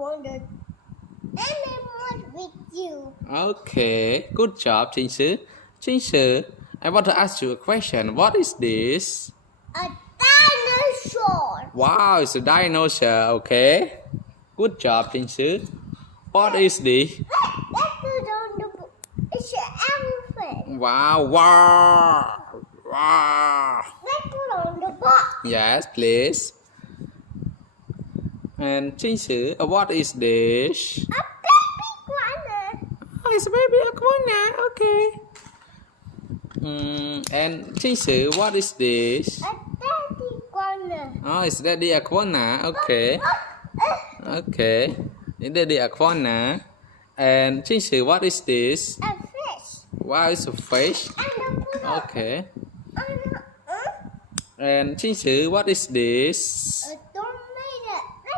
want to animal with you. Okay, good job, ChhingZheu. ChhingZheu, I want to ask you a question. What is this? A dinosaur. Wow, it's a dinosaur. Okay, good job, ChhingZheu. What is this? That's on the book. It's an elephant. Wow, wow, wow. Let's put on the box. Yes, please. And ChhingZheu, what is this? A baby iguana. Oh, it's a baby iguana. Okay. And ChhingZheu, what is this? A daddy iguana. Oh, it's daddy iguana. Okay. Okay. It's daddy iguana. And ChhingZheu, what is this? A fish. Wow, it's a fish. Okay. And ChhingZheu, what is this? A